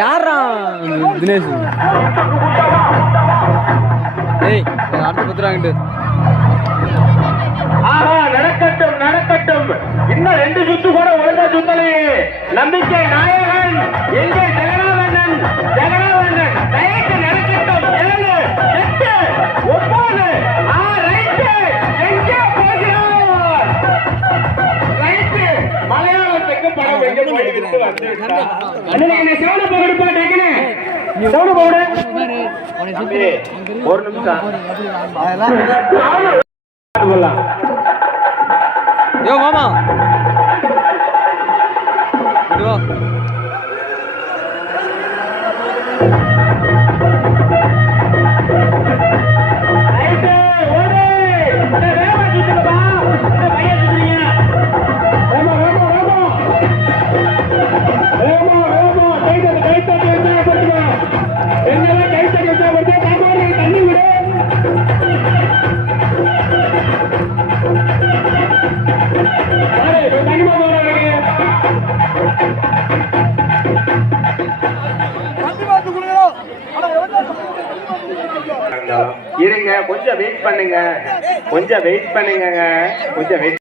யாரா தினேஷ்? ஏய் அடுத்து பத்துறாங்கிட்டு. ஆஹா, நடக்கட்டும் நடக்கட்டும். இன்னும் 2 சுத்து கூட ஒழுங்கா சுத்தலையே. நம்பிக்கை நாயகன் எங்கே? ஜெகநாதன் ஜெகநாதன் ரைட் நடக்கட்டும். 7 8 9 ரைட் எங்கே போகிறார்? ரைட் மலையாளத்துக்கு படம் எங்க போயிட்டு வந்து அண்ணே என்ன சவுண்ட் போடுப்பா டேக்கனே. சவுண்ட் போடு. ஒரு நிமிஷம் அதெல்லாம் யோ மாமா இதோ ரைட் ஓடு. வேகமா சுத்துங்கப்பா. பைய சுத்துறீங்க. வேகமா வேகமா வேகமா வேகமா வேகமா கை தட்டி வச்சா போடுங்க. என்னெல்லாம் கை தட்டி வச்சா போடுங்க. பாப்பாங்க தண்ணி விடு. இருங்க, கொஞ்சம் வெயிட் பண்ணுங்க, கொஞ்சம் வெயிட் பண்ணுங்க, கொஞ்சம் வெயிட்